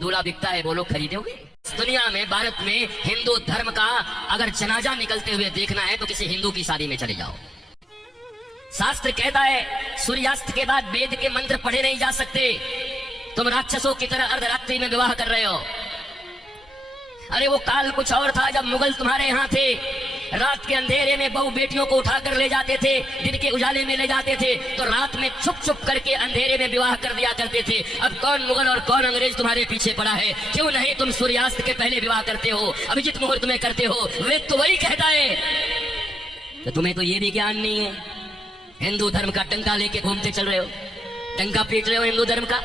दूल्हा बिकता है, वो लोग खरीदोगे? दुनिया में, भारत में हिंदू धर्म का अगर जनाजा निकलते हुए देखना है तो किसी हिंदू की शादी में चले जाओ। शास्त्र कहता है सूर्यास्त के बाद वेद के मंत्र पढ़े नहीं जा सकते। तुम राक्षसों की तरह अर्धरात्रि में विवाह कर रहे हो। अरे वो काल कुछ और था जब मुगल तुम्हारे यहाँ थे। रात के अंधेरे में बहू बेटियों को उठाकर ले जाते थे, दिन के उजाले में ले जाते थे, तो रात में छुप छुप करके अंधेरे में विवाह कर दिया करते थे। अब कौन मुगल और कौन अंग्रेज तुम्हारे पीछे पड़ा है? क्यों नहीं तुम सूर्यास्त के पहले विवाह करते हो, अभिजीत मुहूर्त में करते हो? वेद तो वही कहता है। तो तुम्हें तो ये भी ज्ञान नहीं है। हिंदू धर्म का डंका लेके घूमते चल रहे हो, डंका पीट रहे हो हिंदू धर्म का।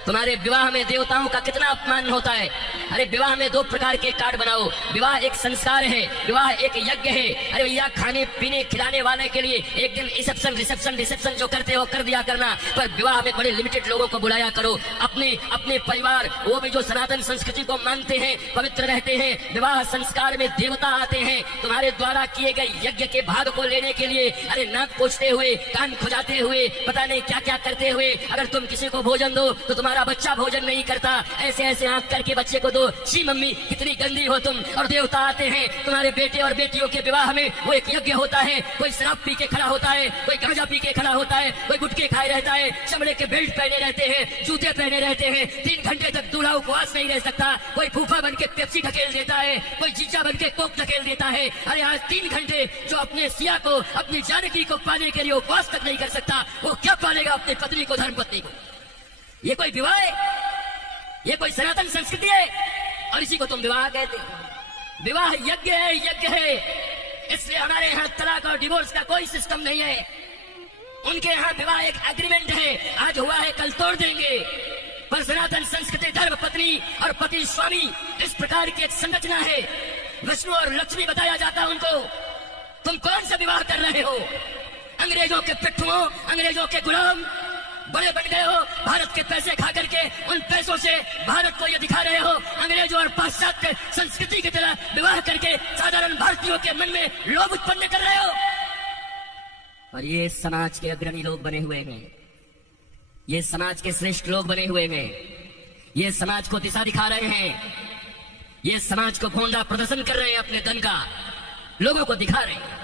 तुम्हारे विवाह में देवताओं का कितना अपमान होता है। अरे विवाह में दो प्रकार के कार्ड बनाओ। विवाह एक संस्कार है, विवाह एक यज्ञ है। अरे भैया खाने पीने खिलाने वाले के लिए एक दिन रिसेप्शन जो करते हो कर दिया करना, पर विवाह में बड़े लिमिटेड लोगों को बुलाया करो। अपने अपने परिवार, वो भी जो सनातन संस्कृति को मानते हैं, पवित्र रहते हैं। विवाह संस्कार में देवता आते हैं तुम्हारे द्वारा किए गए यज्ञ के भाग को लेने के लिए। अरे नाक पोछते हुए, कान खुजाते हुए, पता नहीं क्या क्या करते हुए अगर तुम किसी को भोजन दो तो तुम्हारा बच्चा भोजन नहीं करता। ऐसे ऐसे आंख करके बच्चे को दो, छी मम्मी कितनी गंदी हो तुम। और देवता आते हैं तुम्हारे बेटे और बेटियों के विवाह में। वो एक यज्ञ होता है। कोई शराब पी के खड़ा होता है, कोई गांजा पी के खड़ा होता है, कोई गुटके खाए रहता है, चमड़े के बेल्ट पहने रहते हैं, जूते पहने रहते हैं। 3 घंटे तक दूल्हा उपवास नहीं रह सकता। कोई फूफा बन के पेप्सी ढकेल देता है, कोई जीजा बन के कोक ढकेल देता है। अरे आज 3 घंटे जो अपने सिया को, अपनी जानकी को पाने के लिए उपवास तक नहीं कर सकता, वो क्या पालेगा अपनी पत्नी को, धर्म पत्नी को? ये कोई विवाह है? ये कोई सनातन संस्कृति है? और इसी को तुम विवाह कहते हो। विवाह यज्ञ है, यज्ञ है। इसलिए हमारे यहाँ तलाक और डिवोर्स का कोई सिस्टम नहीं है। उनके यहाँ विवाह एक एग्रीमेंट है, आज हुआ है कल तोड़ देंगे। पर सनातन संस्कृति धर्म पत्नी और पति स्वामी इस प्रकार की एक संरचना है। विष्णु और लक्ष्मी बताया जाता है उनको। तुम कौन सा विवाह कर रहे हो? अंग्रेजों के पिट्ठुओं, अंग्रेजों के गुलाम बड़े बन गए हो। भारत के पैसे खा करके उन पैसों से भारत को ये दिखा रहे हो अंग्रेजों और पाश्चात्य संस्कृति की तरह विवाह करके साधारण भारतीयों के मन में लोभ उत्पन्न कर रहे हो। और ये समाज के अग्रणी लोग बने हुए हैं, ये समाज के श्रेष्ठ लोग बने हुए हैं, ये समाज को दिशा दिखा रहे हैं, ये समाज को भोंडा प्रदर्शन कर रहे हैं, अपने धन का लोगों को दिखा रहे हैं।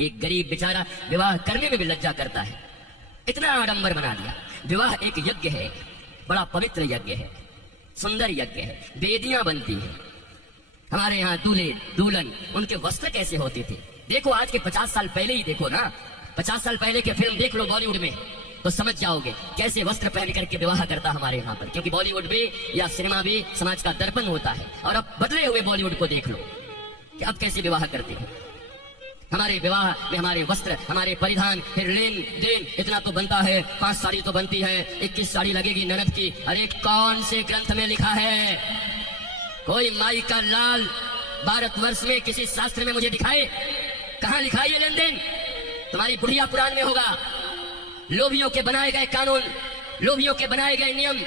एक गरीब बेचारा विवाह करने में भी लज्जा करता है, इतना आडंबर बना दिया। विवाह एक यज्ञ है, बड़ा पवित्र यज्ञ है, सुंदर यज्ञ है, वेदियां बनती है। हमारे यहाँ दूल्हे दुल्हन उनके वस्त्र कैसे होते थे देखो। आज के 50 साल पहले ही देखो ना, 50 साल पहले के फिल्म देख लो बॉलीवुड में, तो समझ जाओगे कैसे वस्त्र पहन करके विवाह करता हमारे यहाँ पर। क्योंकि बॉलीवुड भी या सिनेमा भी समाज का दर्पण होता है। और अब बदले हुए बॉलीवुड को देख लो कि अब कैसे विवाह करते हैं। हमारे विवाह में हमारे वस्त्र, हमारे परिधान, फिर लेन देन इतना तो बनता है। 5 साड़ी तो बनती है, 21 साड़ी लगेगी ननद की। अरे कौन से ग्रंथ में लिखा है? कोई माई का लाल भारतवर्ष में किसी शास्त्र में मुझे दिखाए? कहाँ लिखा है ये लेन देन? तुम्हारी बुढ़िया पुराण में होगा। लोभियों के बनाए गए कानून, लोभियों के बनाए गए नियम।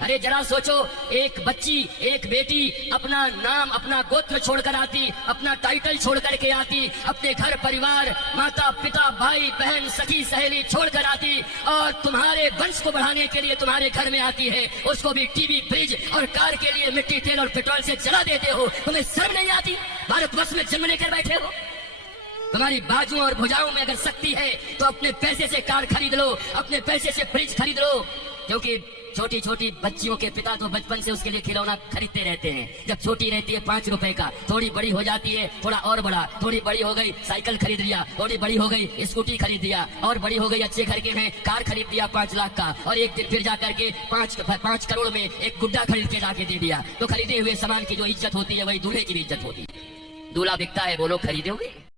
अरे जरा सोचो, एक बच्ची, एक बेटी अपना नाम, अपना गोत्र छोड़कर आती, अपना टाइटल छोड़ करके आती, अपने घर परिवार, माता पिता भाई बहन सखी सहेली छोड़कर आती, और तुम्हारे वंश को बढ़ाने के लिए तुम्हारे घर में आती है। उसको भी टीवी, फ्रिज और कार के लिए मिट्टी, तेल और पेट्रोल से जला देते हो। तुम्हें शर्म नहीं आती? भारतवर्ष में जन्म लेकर बैठे हो। तुम्हारी बाजुओं और भुजाओं में अगर शक्ति है तो अपने पैसे से कार खरीद लो, अपने पैसे से फ्रिज खरीद लो। क्योंकि छोटी छोटी बच्चियों के पिता तो बचपन से उसके लिए खिलौना खरीदते रहते हैं। जब छोटी रहती है 5 रुपए का, थोड़ी बड़ी हो जाती है थोड़ा और बड़ा, थोड़ी बड़ी हो गई साइकिल खरीद लिया, थोड़ी बड़ी हो गई स्कूटी खरीद दिया, और बड़ी हो गई अच्छे घर के हैं कार खरीद दिया 5 लाख का, और एक दिन फिर जाकर के 5 करोड़ में एक गुड्डा खरीद के लाके दे दिया। तो खरीदे हुए सामान की जो इज्जत होती है वही दूल्हे की भी इज्जत होती है। दूल्हा बिकता है, वो लोग खरीदोगे?